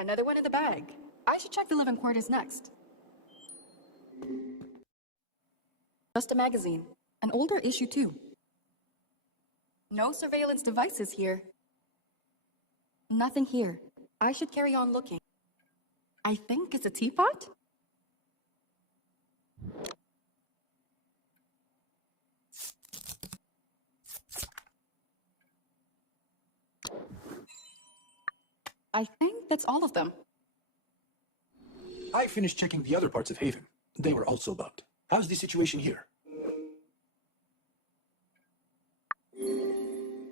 Another one in the bag. I should check the living quarters next. Just a magazine. An older issue too. No surveillance devices here. Nothing here. I should carry on looking. I think it's a teapot? I think that's all of them. I finished checking the other parts of Haven. They were also bugged. How's the situation here?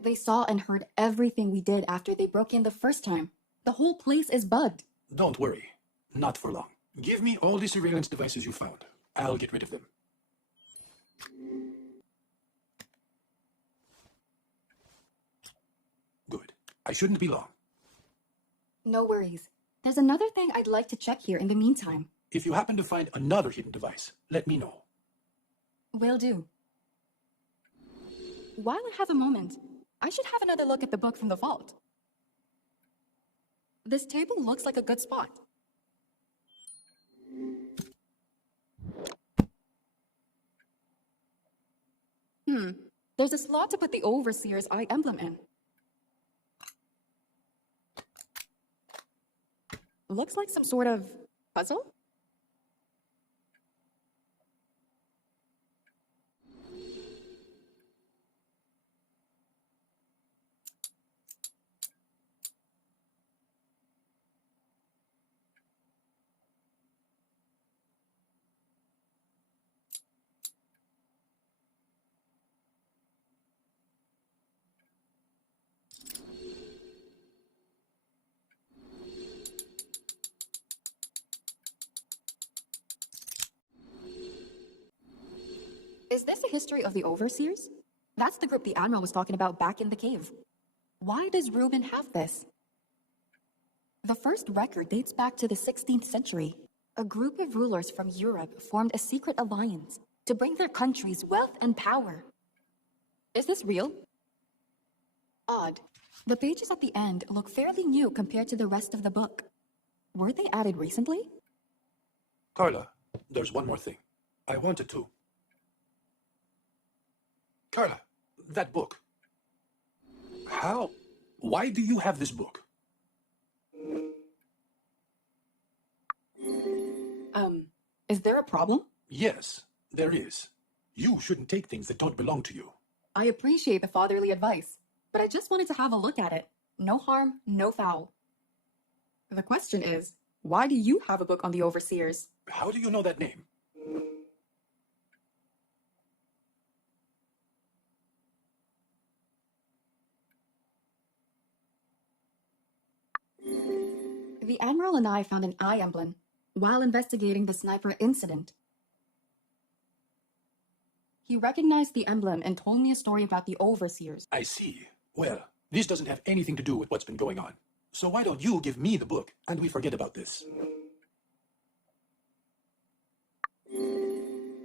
They saw and heard everything we did after they broke in the first time. The whole place is bugged. Don't worry. Not for long. Give me all the surveillance devices you found. I'll get rid of them. Good. I shouldn't be long. No worries. There's another thing I'd like to check here in the meantime. If you happen to find another hidden device, let me know. Will do. While I have a moment, I should have another look at the book from the vault. This table looks like a good spot. There's a slot to put the Overseer's eye emblem in. Looks like some sort of puzzle? Is this a history of the Overseers? That's the group the Admiral was talking about back in the cave. Why does Reuben have this? The first record dates back to the 16th century. A group of rulers from Europe formed a secret alliance to bring their countries wealth and power. Is this real? Odd. The pages at the end look fairly new compared to the rest of the book. Were they added recently? Carla, there's one more thing. I wanted to. Carla, that book. How? Why do you have this book? Is there a problem? Yes, there is. You shouldn't take things that don't belong to you. I appreciate the fatherly advice, but I just wanted to have a look at it. No harm, no foul. The question is, why do you have a book on the Overseers? How do you know that name? The Admiral and I found an eye emblem while investigating the sniper incident. He recognized the emblem and told me a story about the Overseers. I see. Well, this doesn't have anything to do with what's been going on. So why don't you give me the book and we forget about this?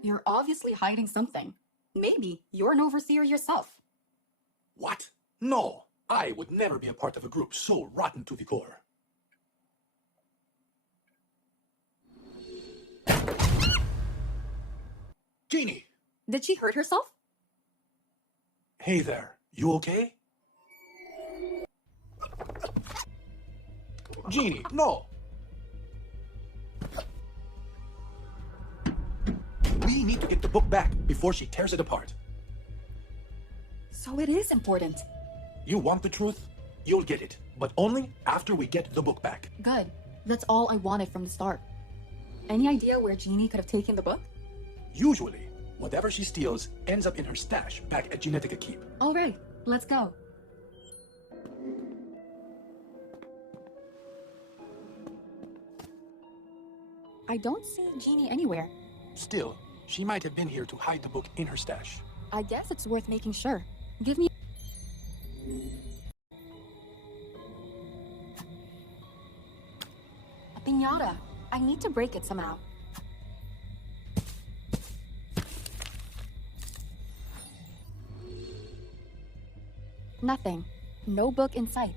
You're obviously hiding something. Maybe you're an Overseer yourself. What? No, I would never be a part of a group so rotten to the core. Jeannie! Did she hurt herself? Hey there, you okay? Jeannie, no! We need to get the book back before she tears it apart. So it is important. You want the truth? You'll get it, but only after we get the book back. Good. That's all I wanted from the start. Any idea where Jeannie could have taken the book? Usually, whatever she steals ends up in her stash back at Genetica Keep. All right, let's go. I don't see Jeannie anywhere. Still, she might have been here to hide the book in her stash. I guess it's worth making sure. Give me... a piñata. I need to break it somehow. Nothing. No book in sight.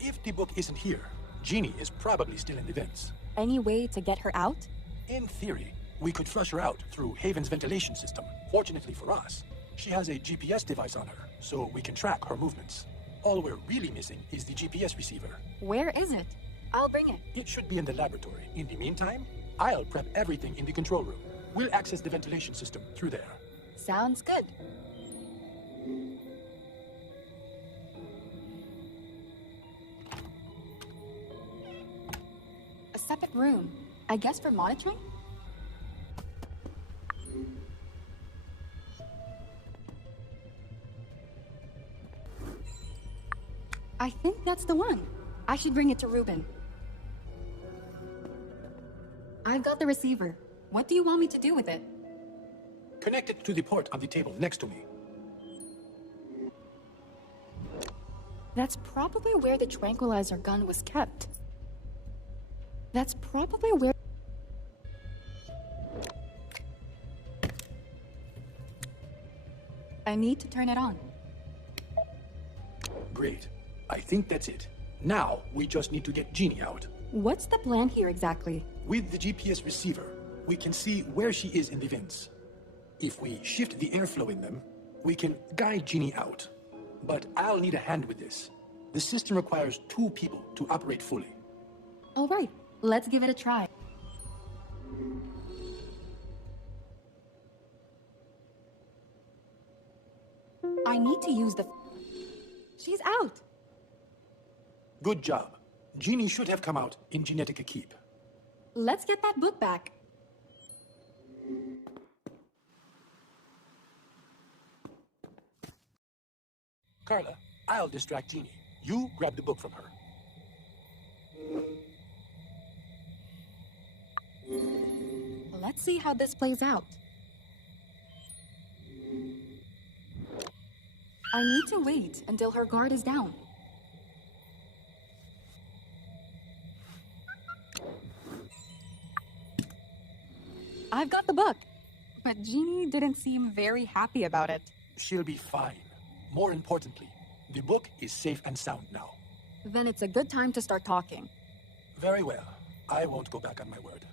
If the book isn't here, Jeannie is probably still in the vents. Any way to get her out? In theory, we could flush her out through Haven's ventilation system. Fortunately for us, she has a GPS device on her, so we can track her movements. All we're really missing is the GPS receiver. Where is it? I'll bring it. It should be in the laboratory. In the meantime, I'll prep everything in the control room. We'll access the ventilation system through there. Sounds good. A separate room. I guess for monitoring? I think that's the one. I should bring it to Ruben. I've got the receiver. What do you want me to do with it? Connect it to the port on the table next to me. That's probably where the tranquilizer gun was kept. That's probably where... I need to turn it on. Great. I think that's it. Now, we just need to get Jeannie out. What's the plan here exactly? With the GPS receiver, we can see where she is in the vents. If we shift the airflow in them, we can guide Jeannie out. But I'll need a hand with this. The system requires 2 people to operate fully. All right, let's give it a try. I need to use the... She's out! Good job. Jeannie should have come out in Genetica Keep. Let's get that book back. Carla, I'll distract Jeannie. You grab the book from her. Let's see how this plays out. I need to wait until her guard is down. I've got the book, but Jeannie didn't seem very happy about it. She'll be fine. More importantly, the book is safe and sound now. Then it's a good time to start talking. Very well. I won't go back on my word.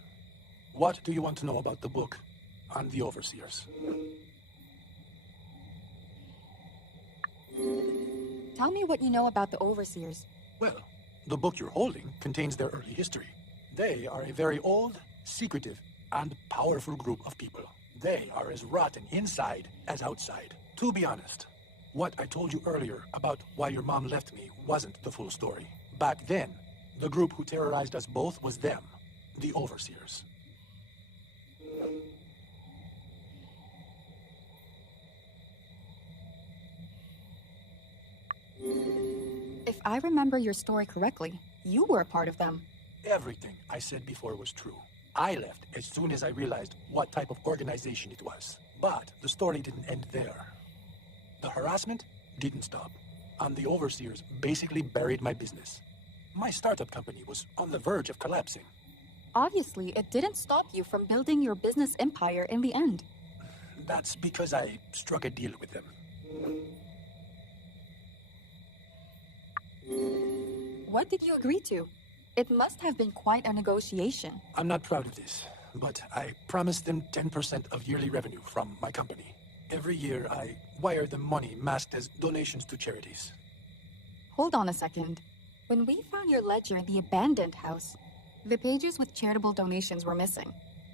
What do you want to know about the book on the Overseers? Tell me what you know about the Overseers. Well, the book you're holding contains their early history. They are a very old, secretive, and powerful group of people. They are as rotten inside as outside. To be honest, what I told you earlier about why your mom left me wasn't the full story. Back then, the group who terrorized us both was them, the Overseers. If I remember your story correctly, you were a part of them. Everything I said before was true. I left as soon as I realized what type of organization it was. But the story didn't end there. The harassment didn't stop, and the Overseers basically buried my business. My startup company was on the verge of collapsing. Obviously, it didn't stop you from building your business empire in the end. That's because I struck a deal with them. What did you agree to? It must have been quite a negotiation. I'm not proud of this, but I promised them 10% of yearly revenue from my company. Every year, I wire them money masked as donations to charities. Hold on a second. When we found your ledger in the abandoned house, the pages with charitable donations were missing.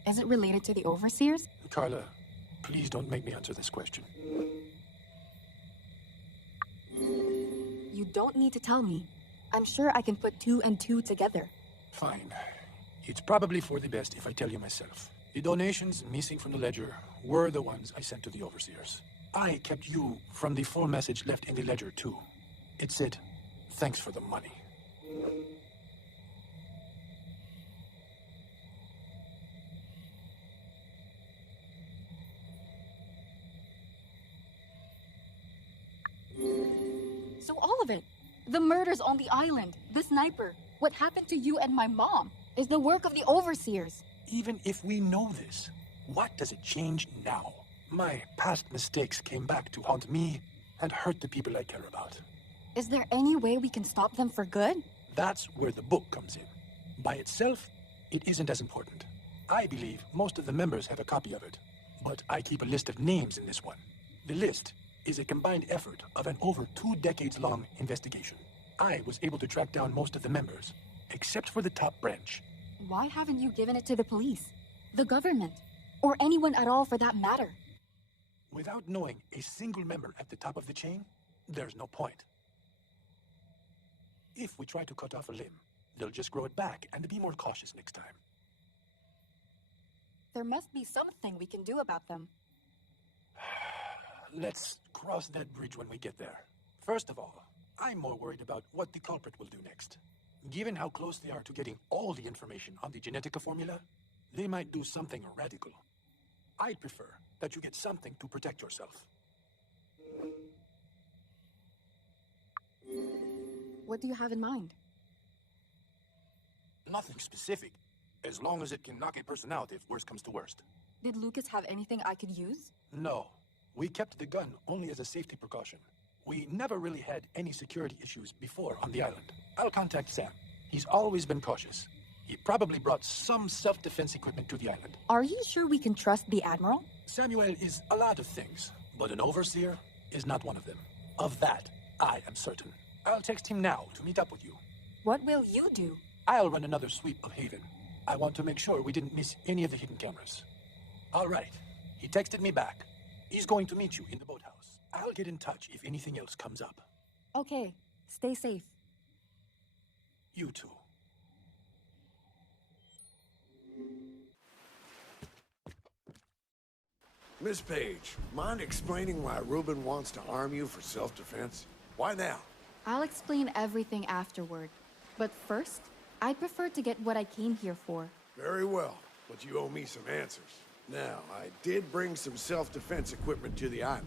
Is it related to the Overseers? Carla, please don't make me answer this question. You don't need to tell me. I'm sure I can put 2 and 2 together. Fine. It's probably for the best if I tell you myself. The donations missing from the ledger were the ones I sent to the Overseers. I kept you from the full message left in the ledger, too. It said, "Thanks for the money." So all of it, the murders on the island, the sniper, what happened to you and my mom, is the work of the Overseers. Even if we know this, what does it change now? My past mistakes came back to haunt me and hurt the people I care about. Is there any way we can stop them for good? That's where the book comes in. By itself, it isn't as important. I believe most of the members have a copy of it, but I keep a list of names in this one. The list is a combined effort of an over 2 decades long investigation. I was able to track down most of the members, except for the top branch. Why haven't you given it to the police, the government, or anyone at all for that matter? Without knowing a single member at the top of the chain, there's no point. If we try to cut off a limb, they'll just grow it back and be more cautious next time. There must be something we can do about them. Let's cross that bridge when we get there. First of all, I'm more worried about what the culprit will do next. Given how close they are to getting all the information on the Genetica formula, they might do something radical. I'd prefer that you get something to protect yourself. What do you have in mind? Nothing specific, as long as it can knock a person out if worst comes to worst. Did Lucas have anything I could use? No, we kept the gun only as a safety precaution. We never really had any security issues before on the island. I'll contact Sam. He's always been cautious. He probably brought some self-defense equipment to the island. Are you sure we can trust the Admiral? Samuel is a lot of things, but an overseer is not one of them. Of that, I am certain. I'll text him now to meet up with you. What will you do? I'll run another sweep of Haven. I want to make sure we didn't miss any of the hidden cameras. All right. He texted me back. He's going to meet you in the boathouse. I'll get in touch if anything else comes up. Okay. Stay safe. You too. Miss Page, mind explaining why Reuben wants to arm you for self-defense? Why now? I'll explain everything afterward. But first, I prefer to get what I came here for. Very well, but you owe me some answers. Now, I did bring some self-defense equipment to the island.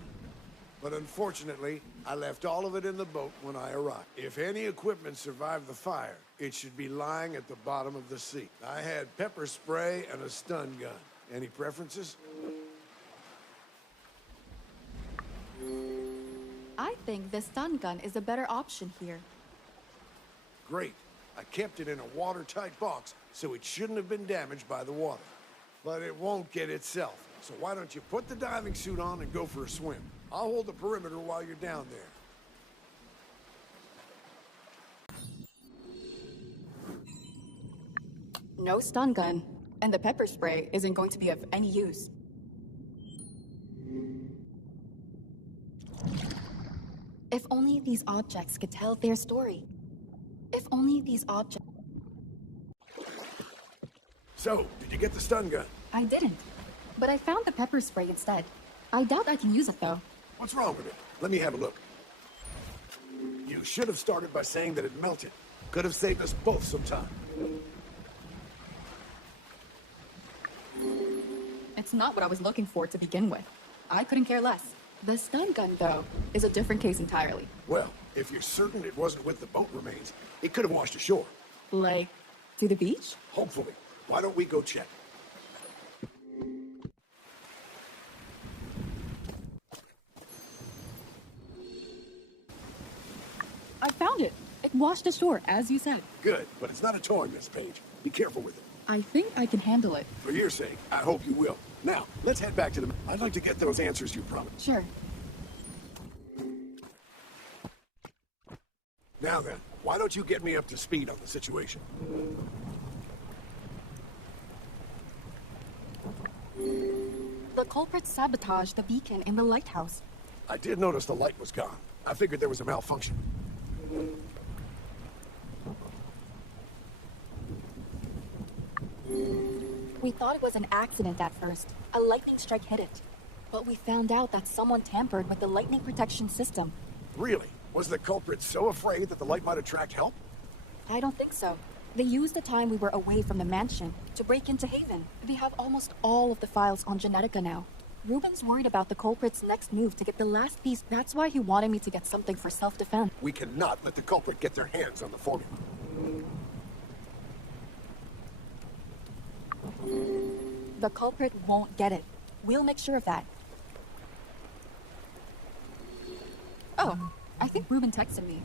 But unfortunately, I left all of it in the boat when I arrived. If any equipment survived the fire, it should be lying at the bottom of the sea. I had pepper spray and a stun gun. Any preferences? I think the stun gun is a better option here. Great. I kept it in a watertight box, so it shouldn't have been damaged by the water. But it won't get itself. So why don't you put the diving suit on and go for a swim? I'll hold the perimeter while you're down there. No stun gun, and the pepper spray isn't going to be of any use. If only these objects could tell their story. If only these objects... So, did you get the stun gun? I didn't, but I found the pepper spray instead. I doubt I can use it, though. What's wrong with it? Let me have a look. You should have started by saying that it melted. Could have saved us both some time. It's not what I was looking for to begin with. I couldn't care less. The stun gun, though, is a different case entirely. Well, if you're certain it wasn't with the boat remains, it could have washed ashore. Like, to the beach? Hopefully. Why don't we go check? I found it. It washed ashore, as you said. Good, but it's not a toy, Miss Page. Be careful with it. I think I can handle it. For your sake, I hope you will. Now, let's head back to the... I'd like to get those answers you promised. Sure. Now then, why don't you get me up to speed on the situation? The culprits sabotaged the beacon in the lighthouse. I did notice the light was gone. I figured there was a malfunction. We thought it was an accident at first. A lightning strike hit it. But we found out that someone tampered with the lightning protection system. Really? Was the culprit so afraid that the light might attract help? I don't think so. They used the time we were away from the mansion to break into Haven. They have almost all of the files on Genetica now. Reuben's worried about the culprit's next move to get the last piece. That's why he wanted me to get something for self-defense. We cannot let the culprit get their hands on the formula. The culprit won't get it. We'll make sure of that. Oh, I think Reuben texted me.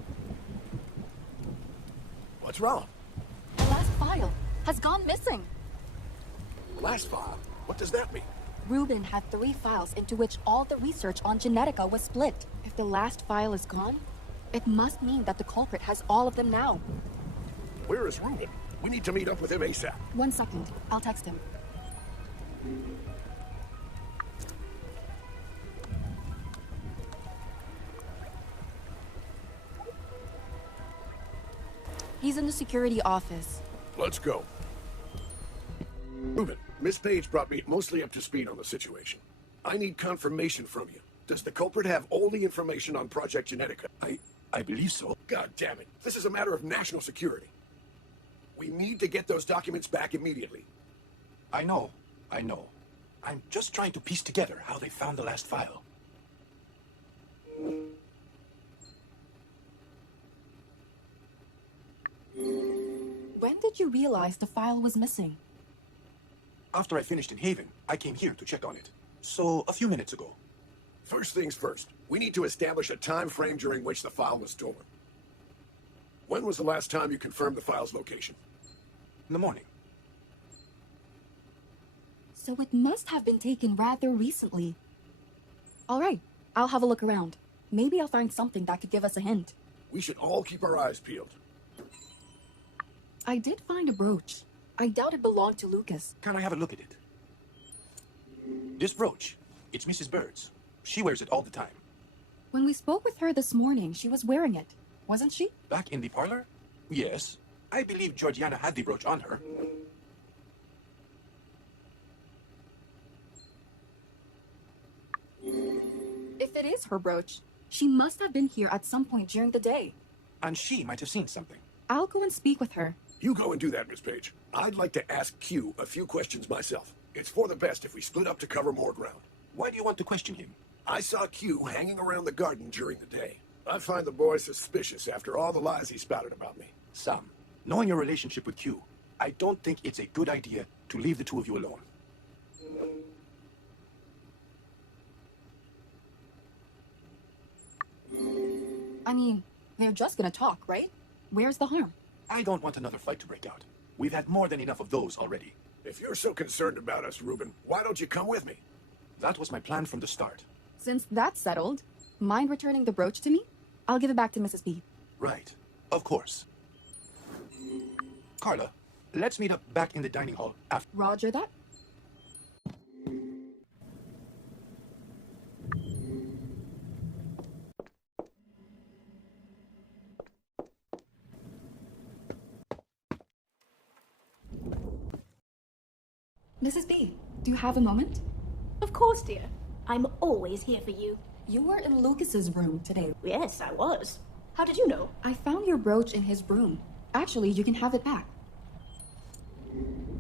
What's wrong? The last file has gone missing. Last file? What does that mean? Ruben had 3 files into which all the research on Genetica was split. If the last file is gone, it must mean that the culprit has all of them now. Where is Ruben? We need to meet up with him ASAP. 1 second, I'll text him. He's in the security office. Let's go. Ruben, Miss Page brought me mostly up to speed on the situation. I need confirmation from you. Does the culprit have all the information on Project Genetica? I believe so. God damn it. This is a matter of national security. We need to get those documents back immediately. I know. I'm just trying to piece together how they found the last file. When did you realize the file was missing? After I finished in Haven, I came here to check on it. So, a few minutes ago. First things first, we need to establish a time frame during which the file was stolen. When was the last time you confirmed the file's location? In the morning. So it must have been taken rather recently. All right, I'll have a look around. Maybe I'll find something that could give us a hint. We should all keep our eyes peeled. I did find a brooch. I doubt it belonged to Lucas. Can I have a look at it? This brooch, it's Mrs. Bird's. She wears it all the time. When we spoke with her this morning, she was wearing it, wasn't she? Back in the parlor? Yes. I believe Georgiana had the brooch on her. If it is her brooch, she must have been here at some point during the day. And she might have seen something. I'll go and speak with her. You go and do that, Miss Page. I'd like to ask Q a few questions myself. It's for the best if we split up to cover more ground. Why do you want to question him? I saw Q hanging around the garden during the day. I find the boy suspicious after all the lies he spouted about me. Sam, knowing your relationship with Q, I don't think it's a good idea to leave the two of you alone. I mean, they're just gonna talk, right? Where's the harm? I don't want another fight to break out. We've had more than enough of those already. If you're so concerned about us, Ruben, why don't you come with me? That was my plan from the start. Since that's settled, mind returning the brooch to me? I'll give it back to Mrs. B. Right. Of course. Carla, let's meet up back in the dining hall after. Roger that. Mrs. B, do you have a moment? Of course, dear. I'm always here for you. You were in Lucas's room today. Yes, I was. How did you know? I found your brooch in his room. Actually, you can have it back.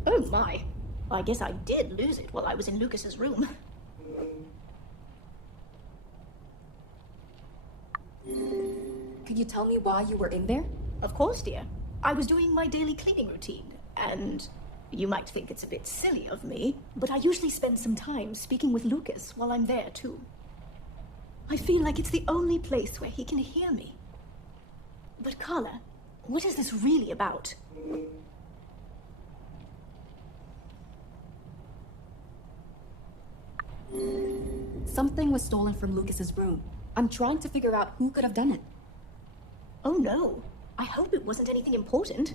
Oh my. I guess I did lose it while I was in Lucas's room. Could you tell me why you were in there? Of course, dear. I was doing my daily cleaning routine, and you might think it's a bit silly of me, but I usually spend some time speaking with Lucas while I'm there, too. I feel like it's the only place where he can hear me. But Carla, what is this really about? Something was stolen from Lucas's room. I'm trying to figure out who could have done it. Oh no. I hope it wasn't anything important.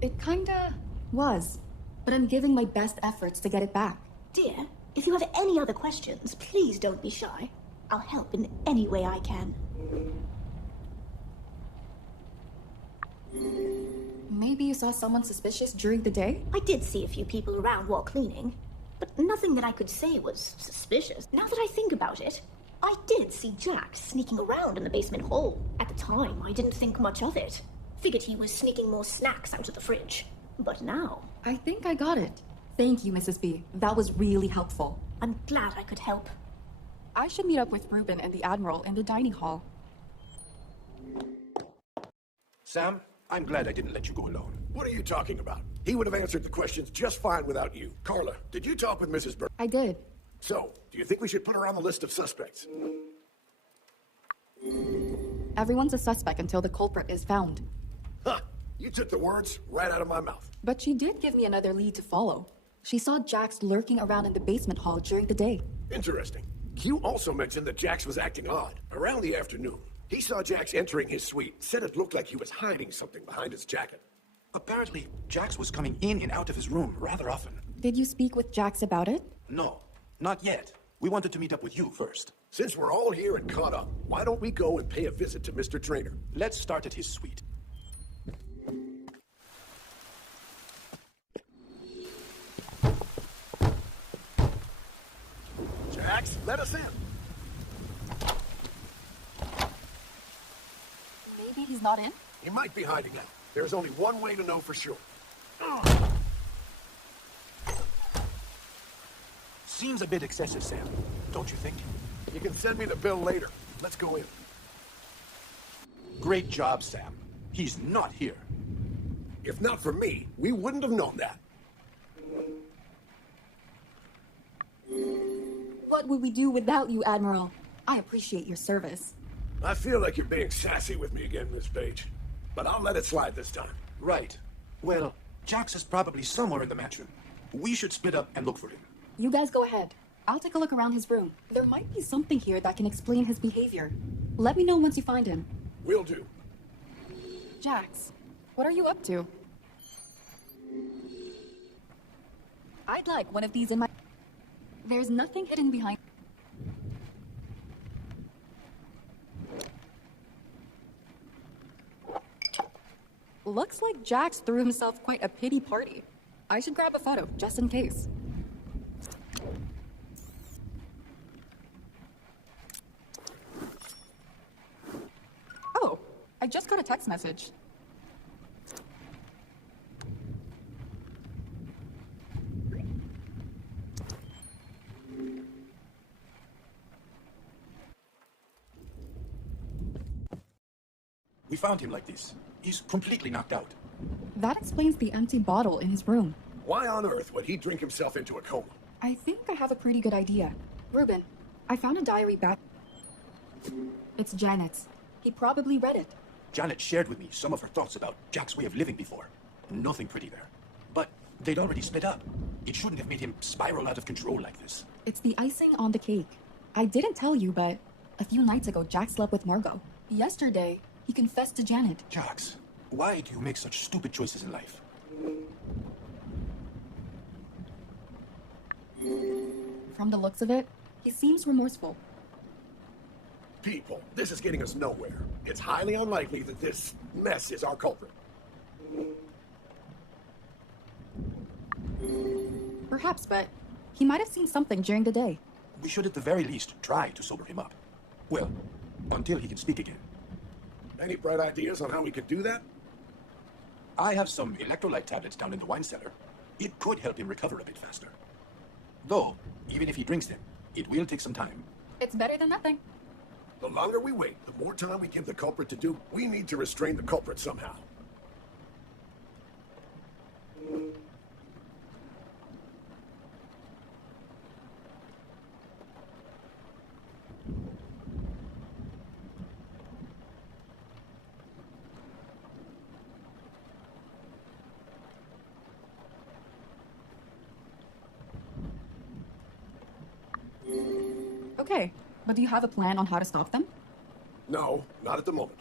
It kinda was, but I'm giving my best efforts to get it back. Dear, if you have any other questions, please don't be shy. I'll help in any way I can. Maybe you saw someone suspicious during the day? I did see a few people around while cleaning, but nothing that I could say was suspicious. Now that I think about it, I did see Jack sneaking around in the basement hall. At the time, I didn't think much of it. Figured he was sneaking more snacks out of the fridge. But now, I think I got it. Thank you, Mrs. B. That was really helpful. I'm glad I could help. I should meet up with Ruben and the Admiral in the dining hall. Sam, I'm glad I didn't let you go alone. What are you talking about? He would have answered the questions just fine without you. Carla, did you talk with Mrs. Bird? I did. So, do you think we should put her on the list of suspects? Everyone's a suspect until the culprit is found. Huh! You took the words right out of my mouth. But she did give me another lead to follow. She saw Jax lurking around in the basement hall during the day. Interesting. Q also mentioned that Jax was acting odd. Around the afternoon, he saw Jax entering his suite, said it looked like he was hiding something behind his jacket. Apparently, Jax was coming in and out of his room rather often. Did you speak with Jax about it? No, not yet. We wanted to meet up with you first. Since we're all here and caught up, why don't we go and pay a visit to Mr. Trainer? Let's start at his suite. Jax, let us in. Maybe he's not in? He might be hiding out. There's only one way to know for sure. Seems a bit excessive, Sam. Don't you think? You can send me the bill later. Let's go in. Great job, Sam. He's not here. If not for me, we wouldn't have known that. What would we do without you, Admiral? I appreciate your service. I feel like you're being sassy with me again, Miss Page. But I'll let it slide this time. Right. Well, Jax is probably somewhere in the mansion. We should split up and look for him. You guys go ahead. I'll take a look around his room. There might be something here that can explain his behavior. Let me know once you find him. Will do. Jax, what are you up to? I'd like one of these in my... There's nothing hidden behind... Looks like Jax threw himself quite a pity party. I should grab a photo, just in case. Oh, I just got a text message. We found him like this. He's completely knocked out. That explains the empty bottle in his room. Why on earth would he drink himself into a coma? I think I have a pretty good idea. Ruben, I found a diary back. It's Janet's. He probably read it. Janet shared with me some of her thoughts about Jack's way of living before. Nothing pretty there. But they'd already split up. It shouldn't have made him spiral out of control like this. It's the icing on the cake. I didn't tell you, but a few nights ago, Jack slept with Margot. Yesterday, he confessed to Janet. Jax, why do you make such stupid choices in life? From the looks of it, he seems remorseful. People, this is getting us nowhere. It's highly unlikely that this mess is our culprit. Perhaps, but he might have seen something during the day. We should at the very least try to sober him up. Well, until he can speak again. Any bright ideas on how we could do that? I have some electrolyte tablets down in the wine cellar. It could help him recover a bit faster. Though, even if he drinks them, it will take some time. It's better than nothing. The longer we wait, the more time we give the culprit to do. We need to restrain the culprit somehow. Okay, but do you have a plan on how to stop them? No, not at the moment.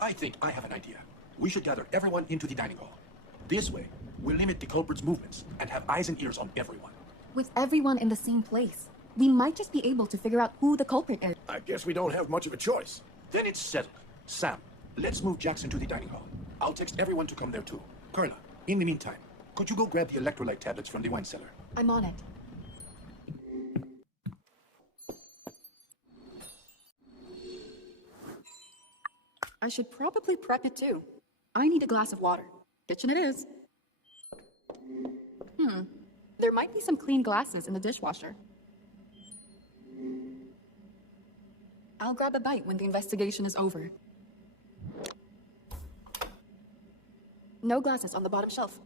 I think I have an idea. We should gather everyone into the dining hall. This way, we'll limit the culprit's movements and have eyes and ears on everyone. With everyone in the same place, we might just be able to figure out who the culprit is. I guess we don't have much of a choice. Then it's settled. Sam, let's move Jackson to the dining hall. I'll text everyone to come there too. Carla, in the meantime, could you go grab the electrolyte tablets from the wine cellar? I'm on it. I should probably prep it too. I need a glass of water. Kitchen it is. There might be some clean glasses in the dishwasher. I'll grab a bite when the investigation is over. No glasses on the bottom shelf.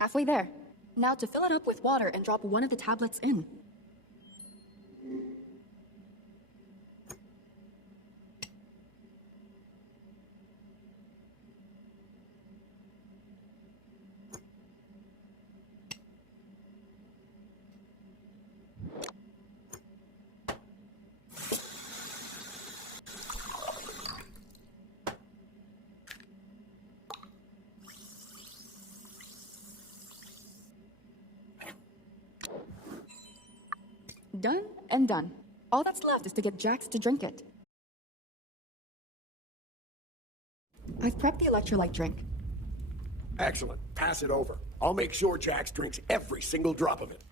Halfway there. Now to fill it up with water and drop one of the tablets in. Done and done. All that's left is to get Jax to drink it. I've prepped the electrolyte drink. Excellent. Pass it over. I'll make sure Jax drinks every single drop of it.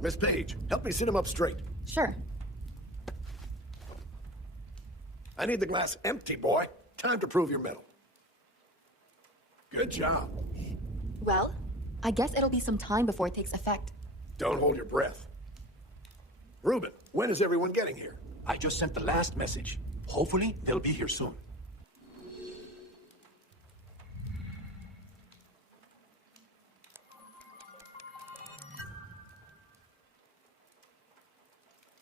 Miss Page, help me sit him up straight. Sure. I need the glass empty, boy. Time to prove your mettle. Good job. Well, I guess it'll be some time before it takes effect. Don't hold your breath. Reuben, when is everyone getting here? I just sent the last message. Hopefully, they'll be here soon.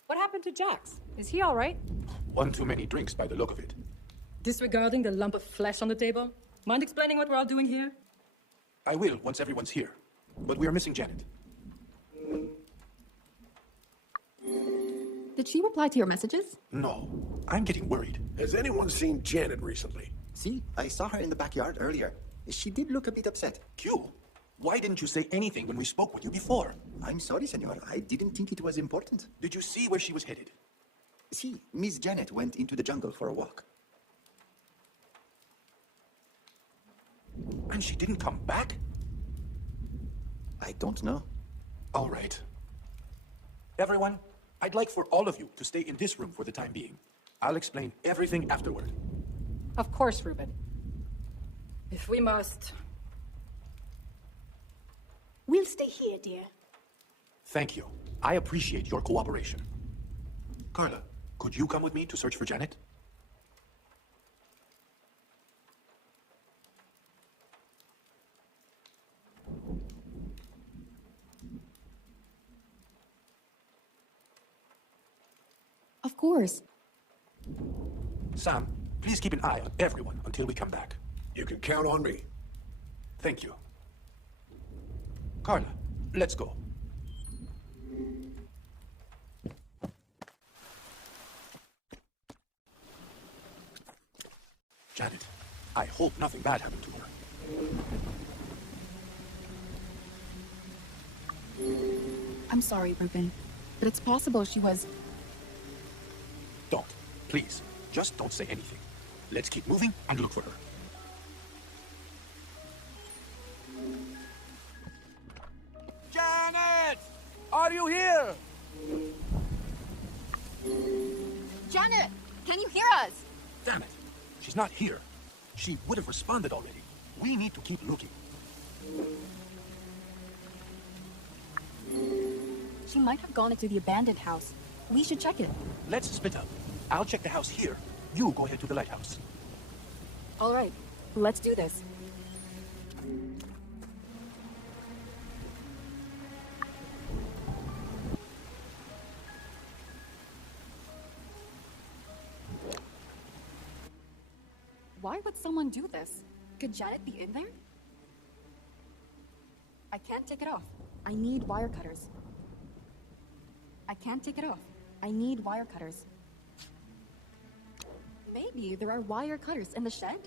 What happened to Jax? Is he all right? One too many drinks by the look of it. Disregarding the lump of flesh on the table? Mind explaining what we're all doing here? I will once everyone's here. But we are missing Janet. Did she reply to your messages? No, I'm getting worried. Has anyone seen Janet recently? See, I saw her in the backyard earlier. She did look a bit upset. Q, why didn't you say anything when we spoke with you before? I'm sorry, senor. I didn't think it was important. Did you see where she was headed? See, Miss Janet went into the jungle for a walk. And she didn't come back? I don't know. All right. Everyone, I'd like for all of you to stay in this room for the time being. I'll explain everything afterward. Of course, Reuben. If we must. We'll stay here, dear. Thank you. I appreciate your cooperation. Carla, could you come with me to search for Janet? Of course. Sam, please keep an eye on everyone until we come back. You can count on me. Thank you. Carla, let's go. Janet, I hope nothing bad happened to her. I'm sorry, Reuben, but it's possible she was... Don't. Please. Just don't say anything. Let's keep moving and look for her. Janet! Are you here? Janet! Can you hear us? Damn it. She's not here. She would have responded already. We need to keep looking. She might have gone into the abandoned house. We should check it. Let's split up. I'll check the house here. You go ahead to the lighthouse. All right, let's do this. Why would someone do this? Could Janet be in there? I can't take it off. I need wire cutters. I can't take it off. I need wire cutters. Maybe there are wire cutters in the shed?